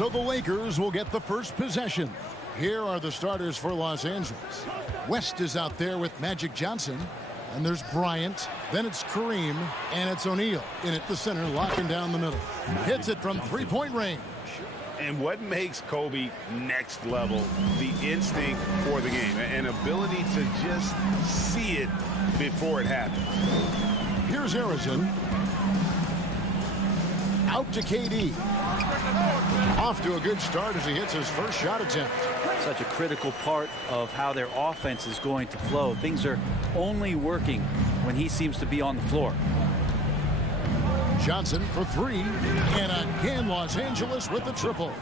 So the Lakers will get the first possession. Here are the starters for Los Angeles. West is out there with Magic Johnson. And there's Bryant. Then it's Kareem. And it's O'Neal in at the center, locking down the middle. Hits it from three-point range. And what makes Kobe next level? The instinct for the game. An ability to just see it before it happens. Here's Harrison. Out to KD. Off to a good start as he hits his first shot attempt. Such a critical part of how their offense is going to flow. Things are only working when he seems to be on the floor. Johnson for three. And again, Los Angeles with the triple.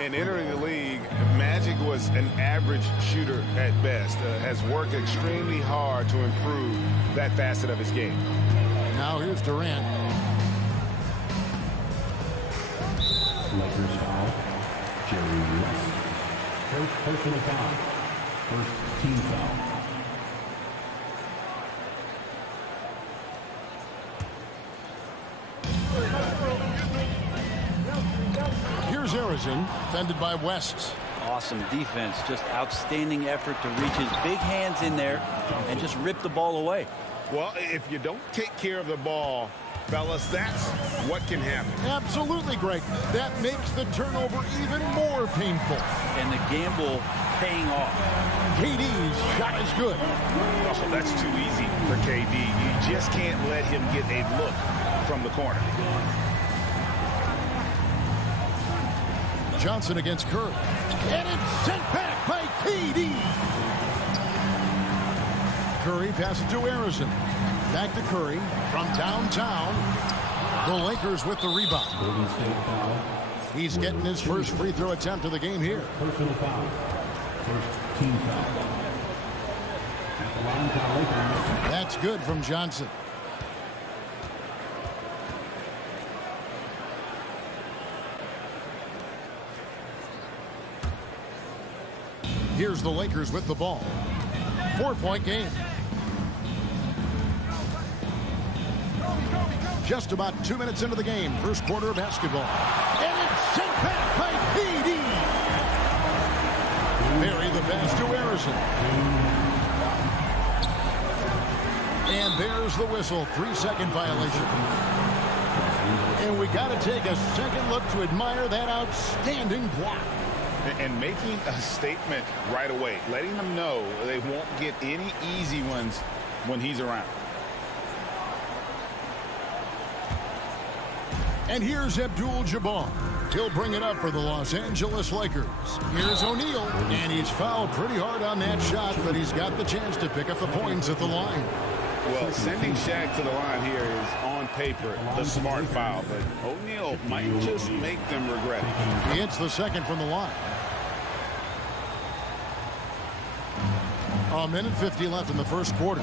And entering the league, Magic was an average shooter at best. Has worked extremely hard to improve that facet of his game. Now here's Durant. Lakers foul. Jerry West. First personal foul. First team foul. Here's Harrison, defended by West. Awesome defense, just outstanding effort to reach his big hands in there and just rip the ball away. Well, if you don't take care of the ball, fellas, that's what can happen. Absolutely, Greg. That makes the turnover even more painful. And the gamble paying off. KD's shot is good. Oh, that's too easy for KD. You just can't let him get a look from the corner. Johnson against Curry. And it's sent back by KD. Curry passes to Harrison. Back to Curry from downtown. The Lakers with the rebound. He's getting his first free throw attempt of the game here. Personal foul. First team foul. At the line for the Lakers. That's good from Johnson. Here's the Lakers with the ball. 4-point game. Just about 2 minutes into the game. First quarter of basketball. And it's sent back by KD. Bury the pass to Harrison. And there's the whistle. 3-second violation. And we got to take a second look to admire that outstanding block. And making a statement right away, letting them know they won't get any easy ones when he's around. And here's Abdul-Jabbar. He'll bring it up for the Los Angeles Lakers. Here's O'Neal, and he's fouled pretty hard on that shot, but he's got the chance to pick up the points at the line. Well, sending Shaq to the line here is, on paper, the smart foul, but O'Neal might just make them regret it. He hits the second from the line. A minute 50 left in the first quarter.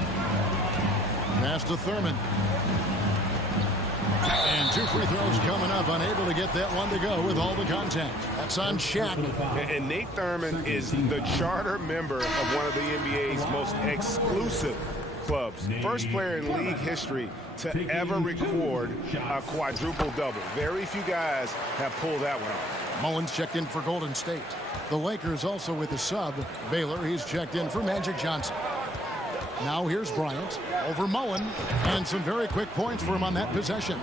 Pass to Thurman. And two free throws coming up, unable to get that one to go with all the contact. That's on Shaq. And Nate Thurman is the charter member of one of the NBA's most exclusive clubs. First player in league history to ever record a quadruple-double. Very few guys have pulled that one off. Mullins checked in for Golden State. The Lakers also with a sub. Baylor, he's checked in for Magic Johnson. Now here's Bryant over Mullen. And some very quick points for him on that possession.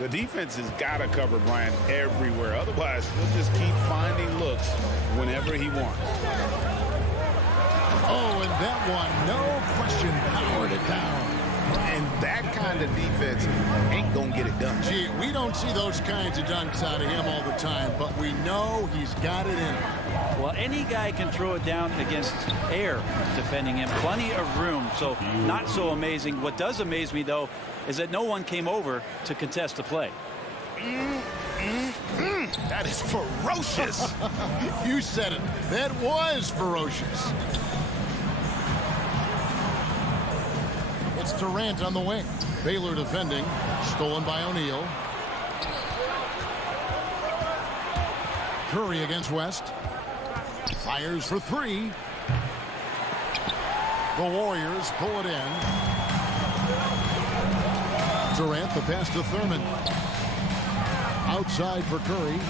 The defense has got to cover Bryant everywhere. Otherwise, he'll just keep finding looks whenever he wants. Oh, and that one, no question, powered it down. And that kind of defense ain't going to get it done. Gee, we don't see those kinds of dunks out of him all the time, but we know he's got it in him. Well, any guy can throw it down against air defending him. Plenty of room, so not so amazing. What does amaze me, though, is that no one came over to contest the play. That is ferocious. You said it. That was ferocious. It's Durant on the wing. Baylor defending. Stolen by O'Neal. Curry against West. Fires for three. The Warriors pull it in. Durant, the pass to Thurman. Outside for Curry.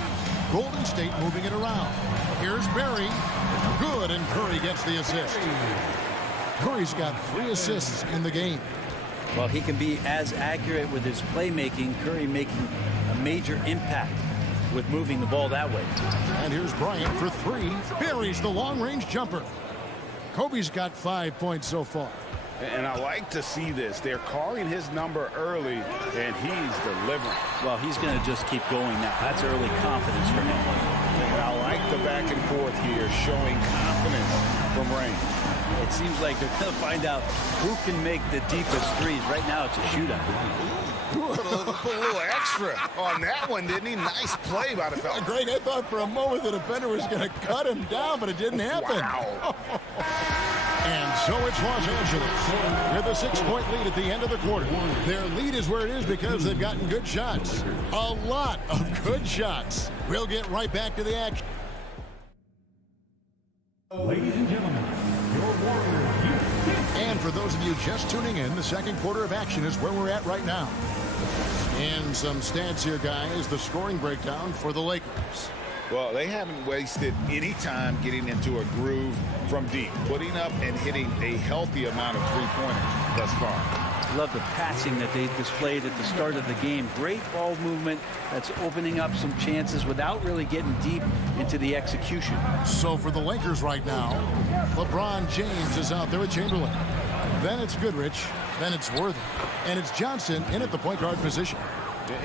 Golden State moving it around. Here's Barry. Good, and Curry gets the assist. Curry's got 3 assists in the game. Well, he can be as accurate with his playmaking. Curry making a major impact with moving the ball that way. And here's Bryant for 3. Barry's the long-range jumper. Kobe's got 5 points so far. And I like to see this. They're calling his number early, and he's delivering. Well, he's going to just keep going now. That's early confidence for him. And I like the back and forth here, showing confidence from Rain. It seems like they're going to find out who can make the deepest threes. Right now, it's a shootout. Put a little extra on that one, didn't he? Nice play by the fella. Greg, I thought for a moment the defender was going to cut him down, but it didn't happen. Wow. And so it's Los Angeles with a 6-point lead at the end of the quarter. Their lead is where it is because they've gotten good shots. A lot of good shots. We'll get right back to the action. Ladies and gentlemen, your Warriors. And for those of you just tuning in, the second quarter of action is where we're at right now. And some stats here, guys. The scoring breakdown for the Lakers. Well, they haven't wasted any time getting into a groove from deep, putting up and hitting a healthy amount of three-pointers thus far. Love the passing that they displayed at the start of the game. Great ball movement that's opening up some chances without really getting deep into the execution. So for the Lakers right now, LeBron James is out there with Chamberlain. Then it's Goodrich. Then it's Worthy. And it's Johnson in at the point guard position.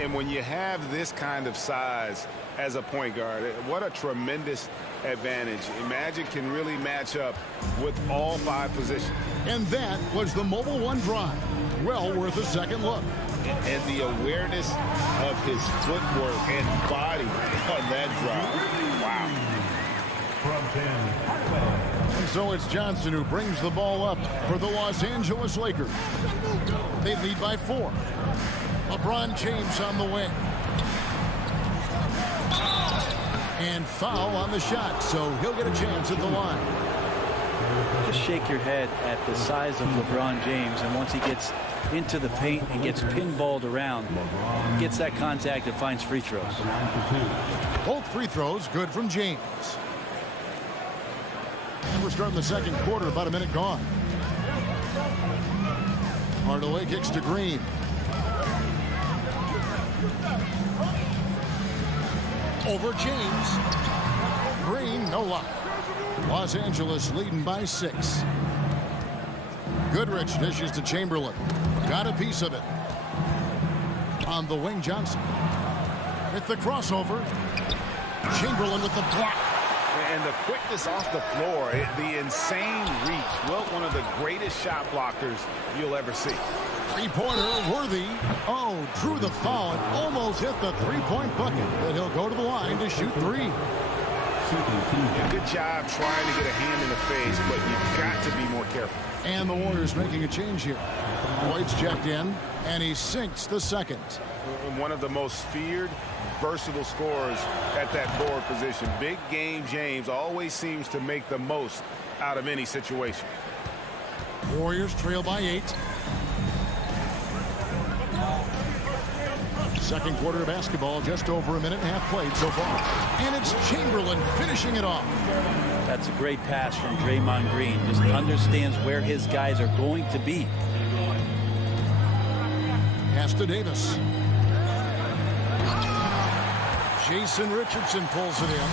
And when you have this kind of size as a point guard, what a tremendous advantage. Magic can really match up with all 5 positions. And that was the Mobile One drive. Well worth a second look. And the awareness of his footwork and body on that drive. Wow. From 10. And so it's Johnson who brings the ball up for the Los Angeles Lakers. They lead by 4. LeBron James on the wing. And foul on the shot, so he'll get a chance at the line. Just shake your head at the size of LeBron James, and once he gets into the paint and gets pinballed around, gets that contact and finds free throws. Both free throws good from James. And we're starting the second quarter, about a minute gone. Hardaway kicks to Green. Over James. Green, no luck. Los Angeles leading by 6. Goodrich dishes to Chamberlain. Got a piece of it. On the wing, Johnson. With the crossover. Chamberlain with the block. And the quickness off the floor, the insane reach. Well, one of the greatest shot blockers you'll ever see. Three-pointer, Worthy. Oh, drew the foul and almost hit the three-point bucket. But he'll go to the line to shoot 3. Good job trying to get a hand in the face, but you've got to be more careful. And the Warriors making a change here. White's checked in, and he sinks the second. One of the most feared, versatile scorers at that forward position. Big game James always seems to make the most out of any situation. Warriors trail by 8. Second quarter of basketball, just over a minute and a half played so far. And it's Chamberlain finishing it off. That's a great pass from Draymond Green. Just understands where his guys are going to be. Pass to Davis. Jason Richardson pulls it in.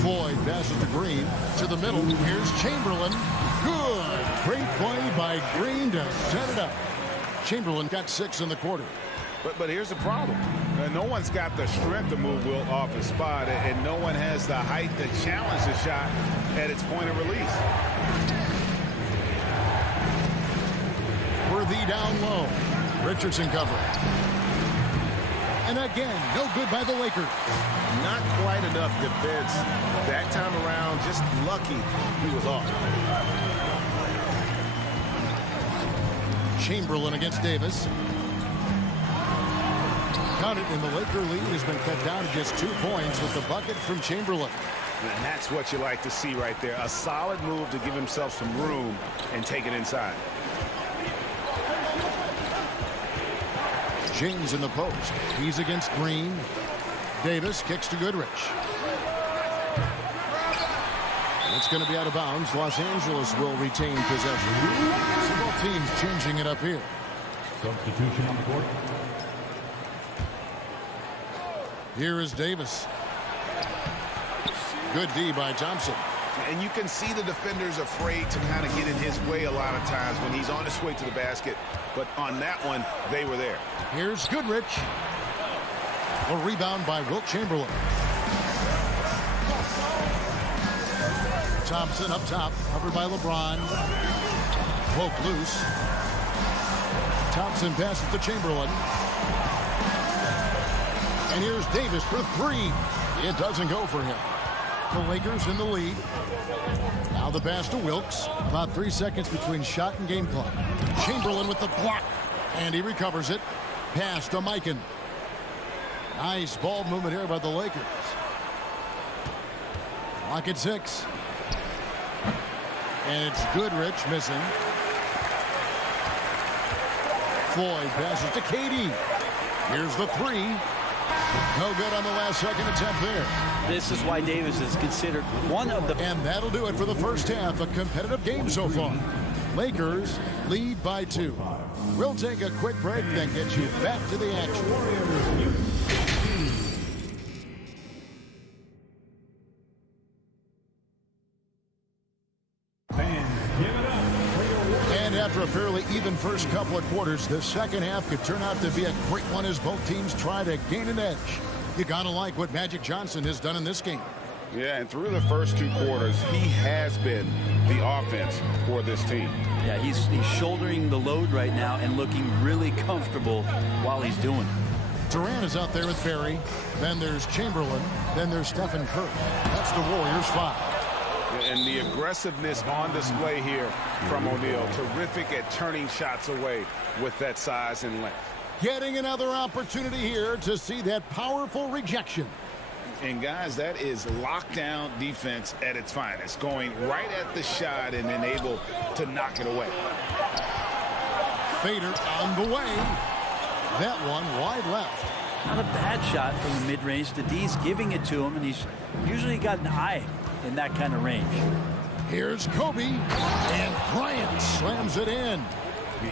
Floyd passes to Green. To the middle. Here's Chamberlain. Good. Great play by Green to set it up. Chamberlain got 6 in the quarter. But here's the problem. No one's got the strength to move Wilt off his spot, and no one has the height to challenge the shot at its point of release. Worthy down low. Richardson covering. And again, no good by the Lakers. Not quite enough defense that time around. Just lucky he was off. Chamberlain against Davis. Count it, and the Laker lead has been cut down to just 2 points with the bucket from Chamberlain. And that's what you like to see right there. A solid move to give himself some room and take it inside. James in the post. He's against Green. Davis kicks to Goodrich. It's going to be out of bounds. Los Angeles will retain possession. So both teams changing it up here. Substitution on the court. Here is Davis. Good D by Thompson. And you can see the defenders afraid to kind of get in his way a lot of times when he's on his way to the basket. But on that one, they were there. Here's Goodrich. A rebound by Wilt Chamberlain. Thompson up top, covered by LeBron. Woke loose. Thompson passes to Chamberlain. And here's Davis for three. It doesn't go for him. The Lakers in the lead. Now the pass to Wilkes. About 3 seconds between shot and game clock. Chamberlain with the block. And he recovers it. Pass to Mikan. Nice ball movement here by the Lakers. Clock at 6. And it's Goodrich missing. Floyd passes to KD. Here's the three. No good on the last second attempt there. This is why Davis is considered one of the... And that'll do it for the first half. A competitive game so far. Lakers lead by 2. We'll take a quick break, then get you back to the action. And after a fairly even first couple of quarters, the second half could turn out to be a great one as both teams try to gain an edge. You gotta like what Magic Johnson has done in this game. Yeah, and through the first 2 quarters, he has been the offense for this team. Yeah, he's shouldering the load right now and looking really comfortable while he's doing it. Durant is out there with Barry. Then there's Chamberlain. Then there's Stephen Curry. That's the Warriors' 5. And the aggressiveness on display here from O'Neal. Terrific at turning shots away with that size and length. Getting another opportunity here to see that powerful rejection. And guys, that is lockdown defense at its finest. Going right at the shot and then able to knock it away. Fader on the way. That one wide left. Not a bad shot from the mid-range. The D's giving it to him, and he's usually got an eye in that kind of range. Here's Kobe, and Bryant slams it in.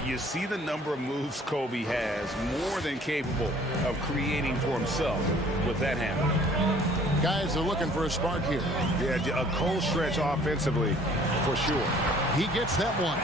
You see the number of moves Kobe has, more than capable of creating for himself with that handle. Guys are looking for a spark here. Yeah, a cold stretch offensively, for sure. He gets that one.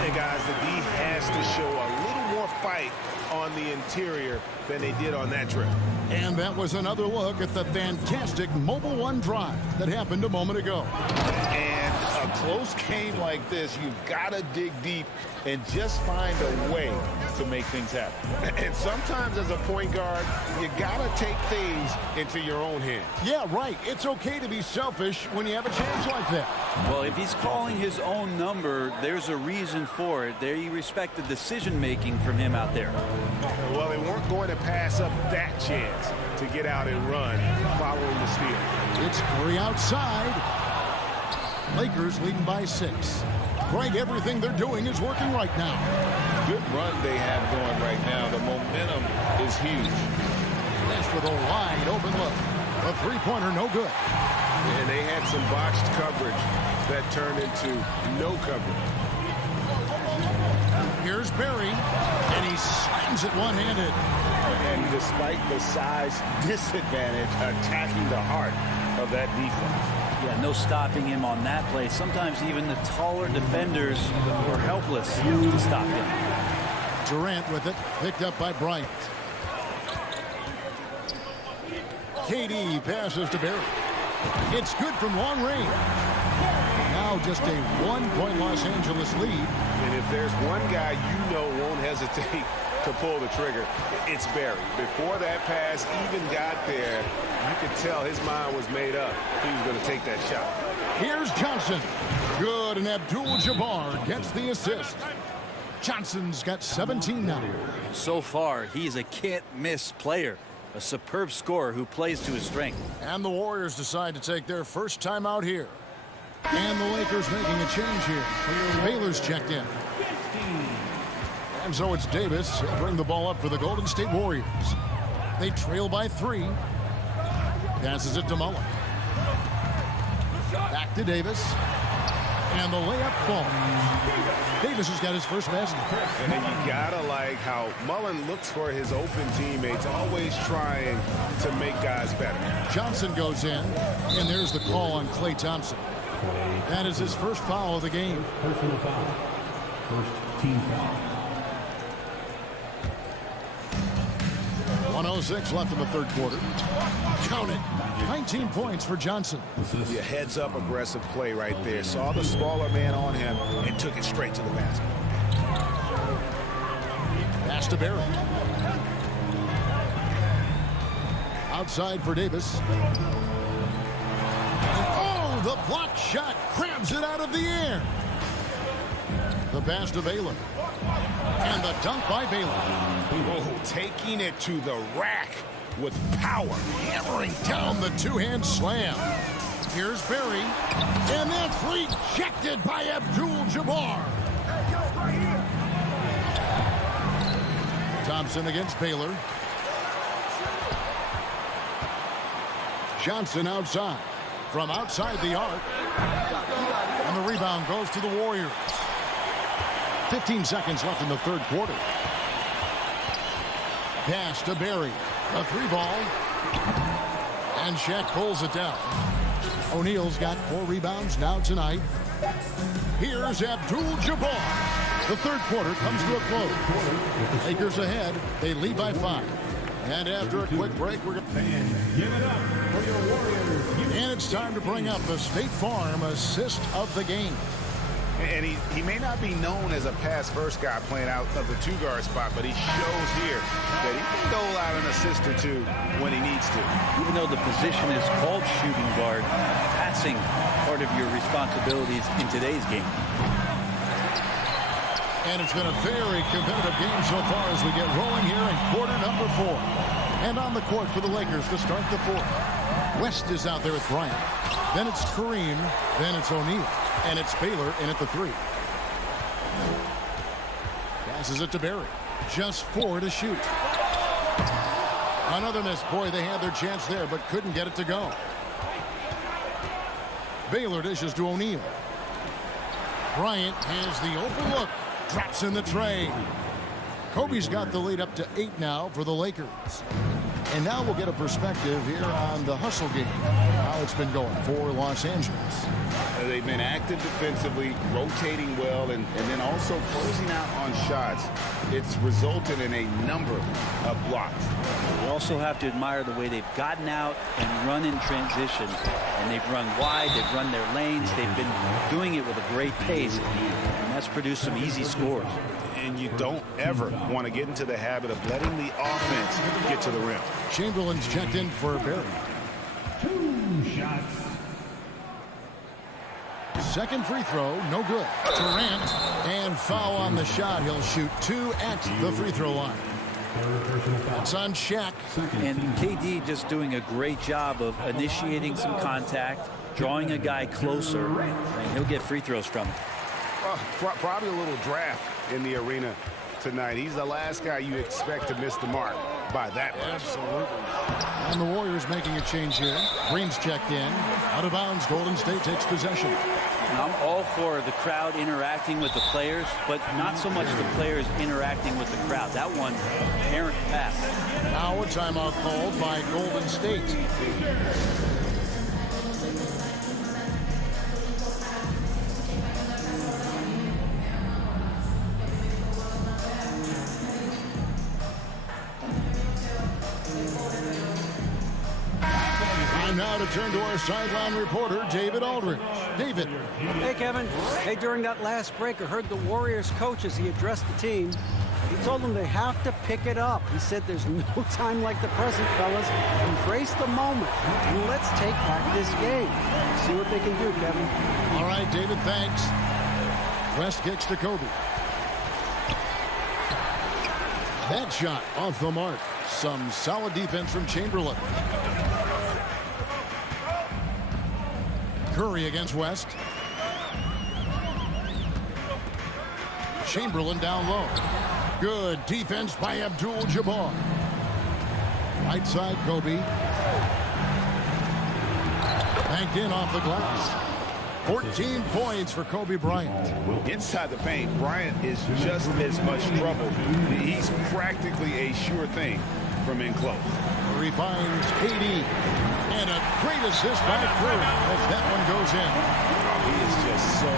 Hey, guys, the D has to show a little more fight on the interior than they did on that trip. And that was another look at the fantastic Mobile One drive that happened a moment ago. And a close game like this, you've got to dig deep and just find a way to make things happen. And sometimes as a point guard, you got to take things into your own hands. Yeah, right. It's okay to be selfish when you have a chance like that. Well, if he's calling his own number, there's a reason for it. They respect the decision-making from him out there. Well, they weren't going to pass up that chance to get out and run following the steal. It's Curry outside. Lakers leading by 6. Greg, everything they're doing is working right now. Good run they have going right now. The momentum is huge. This with a wide open look. A three-pointer, no good. And they had some botched coverage that turned into no coverage. Here's Barry, and he slams it one-handed. And despite the size disadvantage, attacking the heart of that defense. Yeah, no stopping him on that play. Sometimes even the taller defenders were helpless to stop him. Durant with it, picked up by Bryant. KD passes to Barry. It's good from long range. Now just a 1-point Los Angeles lead. And if there's one guy you know won't hesitate to pull the trigger, it's Barry. Before that pass even got there, you could tell his mind was made up. He was going to take that shot. Here's Johnson. Good, and Abdul-Jabbar gets the assist. Johnson's got 17 now. So far, he's a can't-miss player. A superb scorer who plays to his strength. And the Warriors decide to take their first time out here. And the Lakers making a change here. Baylor's checked in. And so it's Davis. He'll bring the ball up for the Golden State Warriors. They trail by 3. Passes it to Mullen. Back to Davis. And the layup falls. Davis has got his first basket. And you gotta like how Mullen looks for his open teammates, always trying to make guys better. Johnson goes in, and there's the call on Klay Thompson. That is his first foul of the game. Personal foul. First team foul. 1:06 left in the third quarter. Count it. 19 points for Johnson. Yeah, heads-up aggressive play right there. Saw the smaller man on him and took it straight to the basket. Pass to Barry. Outside for Davis. Oh, the block shot grabs it out of the air. The pass to Baylor. And the dunk by Baylor. Oh, taking it to the rack with power. Hammering down the two-hand slam. Here's Barry. And that's rejected by Abdul-Jabbar. Thompson against Baylor. Johnson outside. From outside the arc. And the rebound goes to the Warriors. 15 seconds left in the third quarter. Pass to Barry. A 3-ball. And Shaq pulls it down. O'Neal's got 4 rebounds now tonight. Here's Abdul-Jabbar. The third quarter comes to a close. Lakers ahead. They lead by 5. And after a quick break, we're going to... Give it up for your Warriors. And it's time to bring up the State Farm assist of the game. And he may not be known as a pass-first guy playing out of the 2-guard spot, but he shows here that he can dole out an assist or 2 when he needs to. Even though the position is called shooting guard, passing part of your responsibilities in today's game. And it's been a very competitive game so far as we get rolling here in quarter number 4. And on the court for the Lakers to start the 4th. West is out there with Bryant. Then it's Kareem. Then it's O'Neal. And it's Baylor in at the 3. Passes it to Barry. Just 4 to shoot. Another miss. Boy, they had their chance there, but couldn't get it to go. Baylor dishes to O'Neal. Bryant has the open look. Drops in the tray. Kobe's got the lead up to 8 now for the Lakers. And now we'll get a perspective here on the hustle game, how it's been going for Los Angeles. They've been active defensively, rotating well, and then also closing out on shots. It's resulted in a number of blocks. We also have to admire the way they've gotten out and run in transition. And they've run wide, they've run their lanes, they've been doing it with a great pace. And that's produced some easy scores. And you don't ever want to get into the habit of letting the offense get to the rim. Chamberlain's checked in for Barry. 2 shots. Second free throw, no good. Durant, and foul on the shot. He'll shoot 2 at the free throw line. It's on Shaq. And KD just doing a great job of initiating some contact, drawing a guy closer, and he'll get free throws from him. Probably a little draft in the arena tonight. He's the last guy you expect to miss the mark by that much. Absolutely. And the Warriors making a change here. Green's checked in. Out of bounds, Golden State takes possession. I'm all for the crowd interacting with the players, but not so much the players interacting with the crowd. That one, errant pass. Now a timeout called by Golden State. Now to turn to our sideline reporter, David Aldridge. David. Hey, Kevin. Hey, during that last break, I heard the Warriors coach as he addressed the team. He told them they have to pick it up. He said there's no time like the present, fellas. Embrace the moment, and let's take back this game. See what they can do, Kevin. All right, David, thanks. West kicks to Kobe. That shot off the mark. Some solid defense from Chamberlain. Curry against West. Chamberlain down low. Good defense by Abdul-Jabbar. Right side, Kobe. Banked in off the glass. 14 points for Kobe Bryant. Inside the paint, Bryant is just as much trouble. He's practically a sure thing from in close. Curry finds KD. And a great assist by Curry as that one goes in. He is just so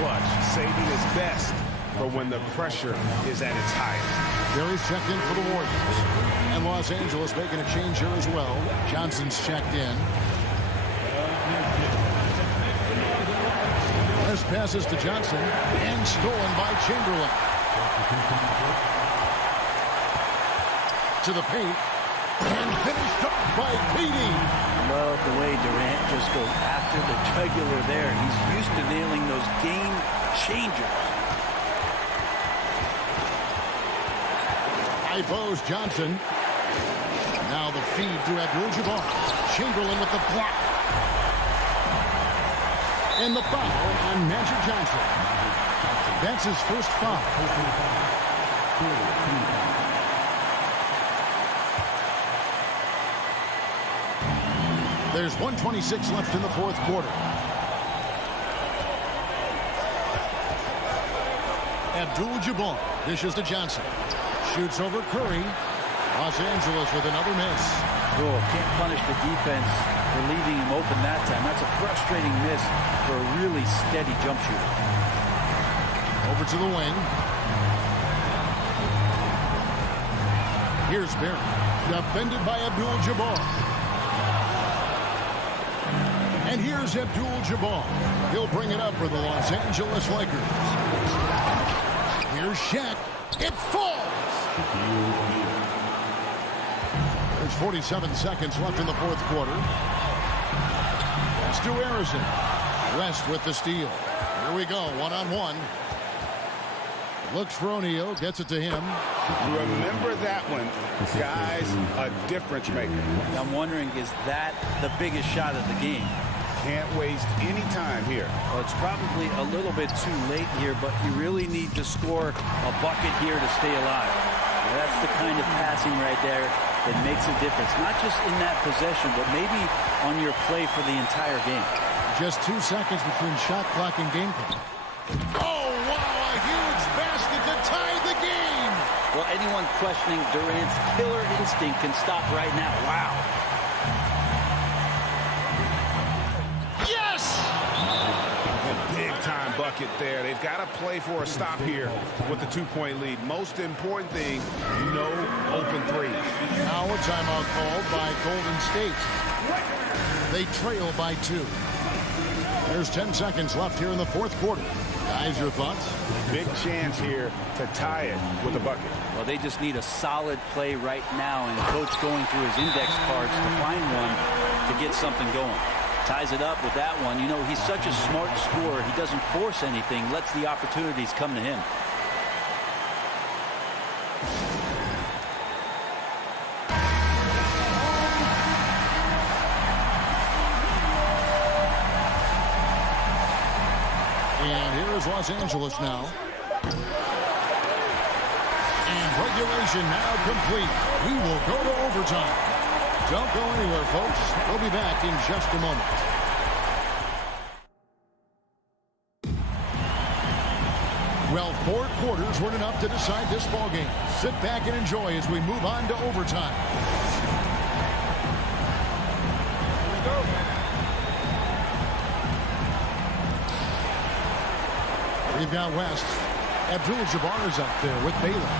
clutch, saving his best for when the pressure is at its highest. Barry's checked in for the Warriors. And Los Angeles making a change here as well. Johnson's checked in. This passes to Johnson and stolen by Chamberlain. To the paint and finished up by KD. Love the way Durant just goes after the jugular there. He's used to nailing those game changers. High post Johnson. Now the feed to Abdul-Jabbar. Chamberlain with the block. And the foul on Magic Johnson. That's his first foul. There's 1:26 left in the fourth quarter. Abdul-Jabbar dishes to Johnson. Shoots over Curry. Los Angeles with another miss. Oh, can't punish the defense for leaving him open that time. That's a frustrating miss for a really steady jump shooter. Over to the wing. Here's Barry. Defended by Abdul-Jabbar. And here's Abdul-Jabbar. He'll bring it up for the Los Angeles Lakers. Here's Shaq. It falls. There's 47 seconds left in the fourth quarter. That's to Harrison. West with the steal. Here we go, one-on-one. Looks for O'Neal, gets it to him. Remember that one, guys, a difference maker. I'm wondering, is that the biggest shot of the game? Can't waste any time here. Well, it's probably a little bit too late here, but you really need to score a bucket here to stay alive. Now, that's the kind of passing right there that makes a difference. Not just in that possession, but maybe on your play for the entire game. Just 2 seconds between shot clock and game clock. Oh, wow, a huge basket to tie the game. Well, anyone questioning Durant's killer instinct can stop right now. Wow. Big-time bucket there. They've got to play for a stop here with the 2-point lead. Most important thing, no open threes. Now a timeout called by Golden State. They trail by 2. There's 10 seconds left here in the fourth quarter. Guys, your thoughts? Big chance here to tie it with a bucket. Well, they just need a solid play right now, and the coach going through his index cards to find one to get something going. Ties it up with that one. You know, he's such a smart scorer. He doesn't force anything, lets the opportunities come to him. And here is Los Angeles now. And regulation now complete. We will go to overtime. Don't go anywhere, folks. We'll be back in just a moment. Well, 4 quarters weren't enough to decide this ballgame. Sit back and enjoy as we move on to overtime. Here we go. We've got West. Abdul-Jabbar is out there with Baylor.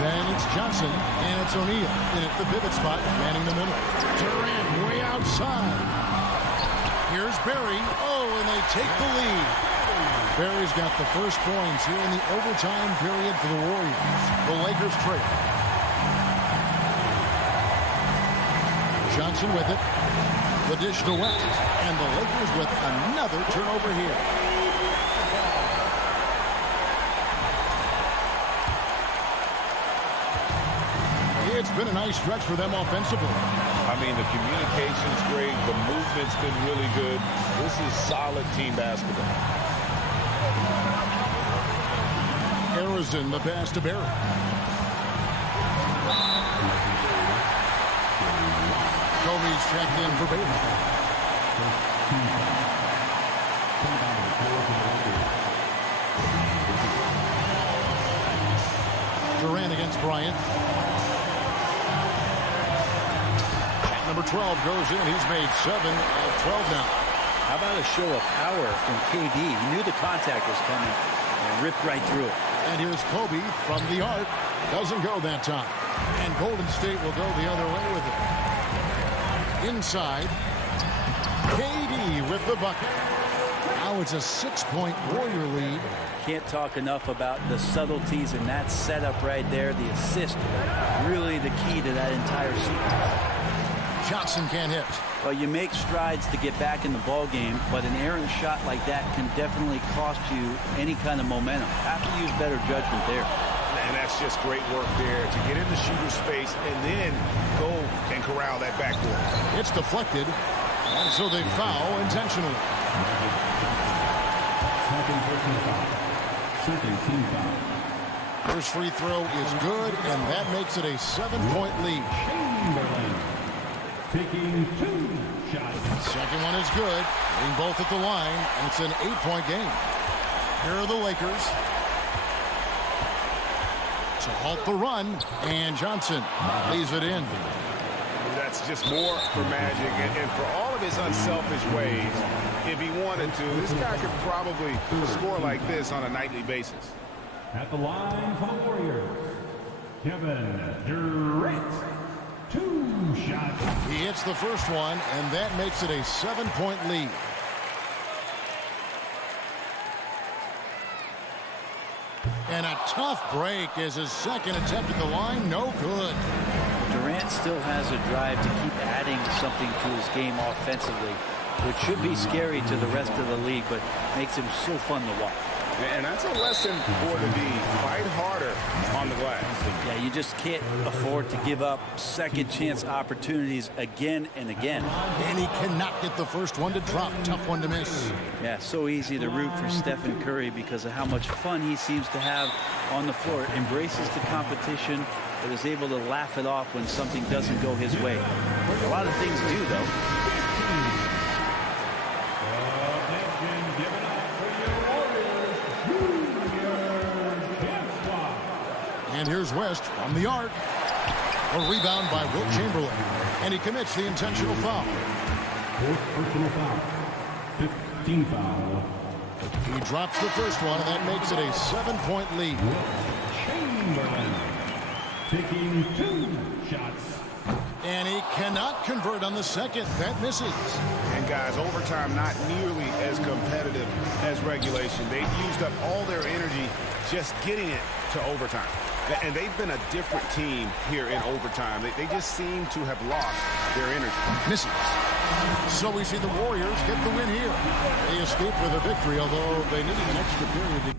Then it's Johnson, and it's O'Neal in at the pivot spot, manning the middle. Durant way outside. Here's Barry. Oh, and they take the lead. Barry's got the first points here in the overtime period for the Warriors. The Lakers trail. Johnson with it. The dish to West. And the Lakers with another turnover here. It's been a nice stretch for them offensively. I mean, the communication's great. The movement's been really good. This is solid team basketball. Harrison, the pass to Barry. Kobe's checked in for Babe. Durant against Bryant. Number 12 goes in. He's made 7 of 12 now. How about a show of power from KD? He knew the contact was coming and ripped right through it. And here's Kobe from the arc. Doesn't go that time. And Golden State will go the other way with it. Inside. KD with the bucket. Now it's a 6-point Warrior lead. Can't talk enough about the subtleties in that setup right there. The assist, really the key to that entire sequence. Johnson can't hit. Well, you make strides to get back in the ball game, but an errant shot like that can definitely cost you any kind of momentum. Have to use better judgment there. And that's just great work there to get in the shooter's space and then go and corral that backboard. It's deflected, and so they foul intentionally. Second team foul. First free throw is good, and that makes it a 7-point lead. Chamberlain taking 2 shots. Second one is good. Being both at the line, and it's an 8-point game. Here are the Lakers. To halt the run, and Johnson leaves it in. That's just more for Magic, and for all of his unselfish ways, if he wanted to, this guy could probably score like this on a nightly basis. At the line for the Warriors, Kevin Durant. 2 shots. He hits the first one, and that makes it a 7-point lead. And a tough break as his second attempt at the line, no good. Durant still has a drive to keep adding something to his game offensively, which should be scary to the rest of the league, but makes him so fun to watch. And that's a lesson for the D. Fight harder on the glass. Yeah, you just can't afford to give up second chance opportunities again and again. And he cannot get the first one to drop. Tough one to miss. Yeah, so easy to root for Stephen Curry because of how much fun he seems to have on the floor. Embraces the competition, but is able to laugh it off when something doesn't go his way. A lot of things do, though. And here's West from the arc. A rebound by Wilt Chamberlain. And he commits the intentional foul. Fourth personal foul. 15 foul. He drops the first one, and that makes it a 7-point lead. Chamberlain taking 2 shots. And he cannot convert on the second. That misses. And guys, overtime not nearly as competitive as regulation. They've used up all their energy just getting it to overtime. And they've been a different team here in overtime. They just seem to have lost their energy. Misses. So we see the Warriors get the win here. They escape with a victory, although they needed an extra period to